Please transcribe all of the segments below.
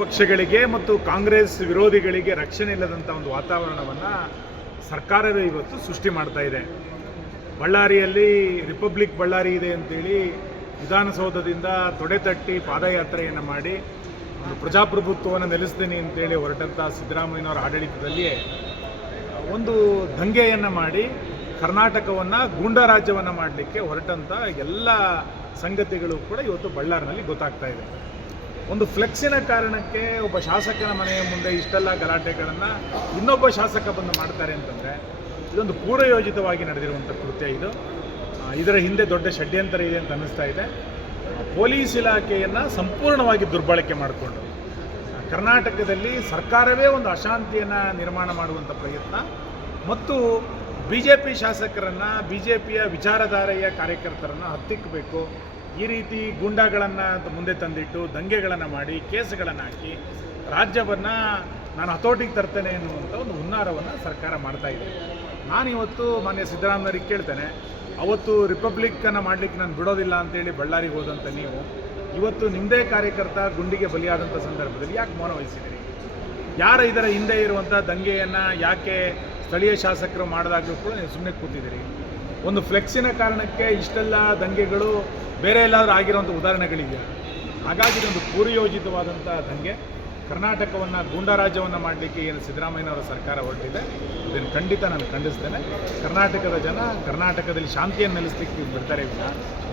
ಪಕ್ಷಗಳಿಗೆ ಮತ್ತು ಕಾಂಗ್ರೆಸ್ ವಿರೋಧಿಗಳಿಗೆ ರಕ್ಷಣೆ ಇಲ್ಲದಂಥ ಒಂದು ವಾತಾವರಣವನ್ನು ಸರ್ಕಾರವೇ ಇವತ್ತು ಸೃಷ್ಟಿ ಮಾಡ್ತಾ ಇದೆ. ಬಳ್ಳಾರಿಯಲ್ಲಿ ರಿಪಬ್ಲಿಕ್ ಬಳ್ಳಾರಿ ಇದೆ ಅಂತೇಳಿ ವಿಧಾನಸೌಧದಿಂದ ತೊಡೆತಟ್ಟಿ ಪಾದಯಾತ್ರೆಯನ್ನು ಮಾಡಿ ಒಂದು ಪ್ರಜಾಪ್ರಭುತ್ವವನ್ನು ನೆಲೆಸ್ತೀನಿ ಅಂತೇಳಿ ಹೊರಟಂಥ ಸಿದ್ದರಾಮಯ್ಯನವರ ಆಡಳಿತದಲ್ಲಿಯೇ ಒಂದು ದಂಗೆಯನ್ನು ಮಾಡಿ ಕರ್ನಾಟಕವನ್ನು ಗೂಂಡಾ ರಾಜ್ಯವನ್ನು ಮಾಡಲಿಕ್ಕೆ ಹೊರಟಂಥ ಎಲ್ಲ ಸಂಗತಿಗಳು ಕೂಡ ಇವತ್ತು ಬಳ್ಳಾರಿನಲ್ಲಿ ಗೊತ್ತಾಗ್ತಾ ಇದೆ. ಒಂದು ಫ್ಲೆಕ್ಸಿನ ಕಾರಣಕ್ಕೆ ಒಬ್ಬ ಶಾಸಕನ ಮನೆಯ ಮುಂದೆ ಇಷ್ಟೆಲ್ಲ ಗಲಾಟೆಗಳನ್ನು ಇನ್ನೊಬ್ಬ ಶಾಸಕ ಬಂದು ಮಾಡ್ತಾರೆ ಅಂತಂದರೆ ಇದೊಂದು ಪೂರ್ವಯೋಜಿತವಾಗಿ ನಡೆದಿರುವಂಥ ಕೃತ್ಯ. ಇದರ ಹಿಂದೆ ದೊಡ್ಡ ಷಡ್ಯಂತರ ಇದೆ ಅಂತ ಅನ್ನಿಸ್ತಾ ಇದೆ. ಪೊಲೀಸ್ ಇಲಾಖೆಯನ್ನು ಸಂಪೂರ್ಣವಾಗಿ ದುರ್ಬಳಕೆ ಮಾಡಿಕೊಂಡು ಕರ್ನಾಟಕದಲ್ಲಿ ಸರ್ಕಾರವೇ ಒಂದು ಅಶಾಂತಿಯನ್ನು ನಿರ್ಮಾಣ ಮಾಡುವಂಥ ಪ್ರಯತ್ನ ಮತ್ತು BJP ಶಾಸಕರನ್ನು BJPಯ ವಿಚಾರಧಾರೆಯ ಕಾರ್ಯಕರ್ತರನ್ನು ಹತ್ತಿಕ್ಕಬೇಕು, ಈ ರೀತಿ ಗೂಂಡಾಗಳನ್ನು ಮುಂದೆ ತಂದಿಟ್ಟು ದಂಗೆಗಳನ್ನು ಮಾಡಿ ಕೇಸ್ಗಳನ್ನು ಹಾಕಿ ರಾಜ್ಯವನ್ನು ನಾನು ಹತೋಟಿಗೆ ತರ್ತೇನೆ ಎನ್ನುವಂಥ ಒಂದು ಹುನ್ನಾರವನ್ನು ಸರ್ಕಾರ ಮಾಡ್ತಾ ಇದೆ. ನಾನಿವತ್ತು ಮಾನ್ಯ ಸಿದ್ದರಾಮಯ್ಯರಿಗೆ ಕೇಳ್ತೇನೆ, ಅವತ್ತು ರಿಪಬ್ಲಿಕ್ಕನ್ನು ಮಾಡಲಿಕ್ಕೆ ನಾನು ಬಿಡೋದಿಲ್ಲ ಅಂತೇಳಿ ಬಳ್ಳಾರಿಗೆ ಹೋದಂಥ ನೀವು ಇವತ್ತು ನಿಮ್ಮದೇ ಕಾರ್ಯಕರ್ತ ಗುಂಡಿಗೆ ಬಲಿಯಾದಂಥ ಸಂದರ್ಭದಲ್ಲಿ ಯಾಕೆ ಮೌನ ವಹಿಸಿದ್ದೀರಿ? ಯಾರು ಇದರ ಹಿಂದೆ ಇರುವಂಥ ದಂಗೆಯನ್ನು ಯಾಕೆ ಸ್ಥಳೀಯ ಶಾಸಕರು ಮಾಡಿದಾಗಲೂ ಕೂಡ ನೀವು ಸುಮ್ಮನೆ ಕೂತಿದ್ದೀರಿ? ಒಂದು ಫ್ಲೆಕ್ಸಿನ ಕಾರಣಕ್ಕೆ ಇಷ್ಟೆಲ್ಲ ದಂಗೆಗಳು ಬೇರೆ ಎಲ್ಲಾದರೂ ಆಗಿರುವಂಥ ಉದಾಹರಣೆಗಳಿದೆಯಾ? ಹಾಗಾಗಿ ಇದೊಂದು ಪೂರ್ವಯೋಜಿತವಾದಂಥ ದಂಗೆ. ಕರ್ನಾಟಕವನ್ನು ಗೂಂಡಾ ರಾಜ್ಯವನ್ನು ಮಾಡಲಿಕ್ಕೆ ಏನು ಸಿದ್ದರಾಮಯ್ಯನವರ ಸರ್ಕಾರ ಹೊರಟಿದೆ, ಇದನ್ನು ಖಂಡಿತ ನಾನು ಖಂಡಿಸ್ತೇನೆ. ಕರ್ನಾಟಕದ ಜನ ಕರ್ನಾಟಕದಲ್ಲಿ ಶಾಂತಿಯನ್ನು ನೆಲೆಸಲಿಕ್ಕೆ ಬಿಡ್ತಾರೆ ವಿನ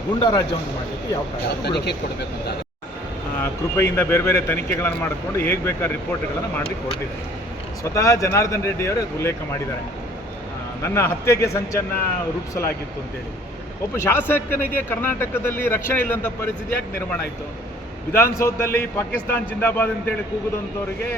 ಗೂಂಡಾ ರಾಜ್ಯವನ್ನು ಮಾಡಲಿಕ್ಕೆ ಯಾವ ತನಿಖೆ ಕೊಡಬೇಕು ಅಂತ ಕೃಪೆಯಿಂದ ಬೇರೆ ಬೇರೆ ತನಿಖೆಗಳನ್ನು ಮಾಡಿಕೊಂಡು ಹೇಗೆ ಬೇಕಾದ ರಿಪೋರ್ಟ್ಗಳನ್ನು ಮಾಡಲಿಕ್ಕೆ ಹೊರಟಿದೆ. ಸ್ವತಃ ಜನಾರ್ದನ್ ರೆಡ್ಡಿಯವರೇ ಉಲ್ಲೇಖ ಮಾಡಿದ್ದಾರೆ, ನನ್ನ ಹತ್ಯೆಗೆ ಸಂಚನ್ನು ರೂಪಿಸಲಾಗಿತ್ತು ಅಂತೇಳಿ. ಒಬ್ಬ ಶಾಸಕನಿಗೆ ಕರ್ನಾಟಕದಲ್ಲಿ ರಕ್ಷಣೆ ಇಲ್ಲಂಥ ಪರಿಸ್ಥಿತಿ ಯಾಕೆ ನಿರ್ಮಾಣ ಆಯಿತು? ವಿಧಾನಸೌಧದಲ್ಲಿ ಪಾಕಿಸ್ತಾನ್ ಜಿಂದಾಬಾದ್ ಅಂತೇಳಿ ಕೂಗುದಂಥವ್ರಿಗೆ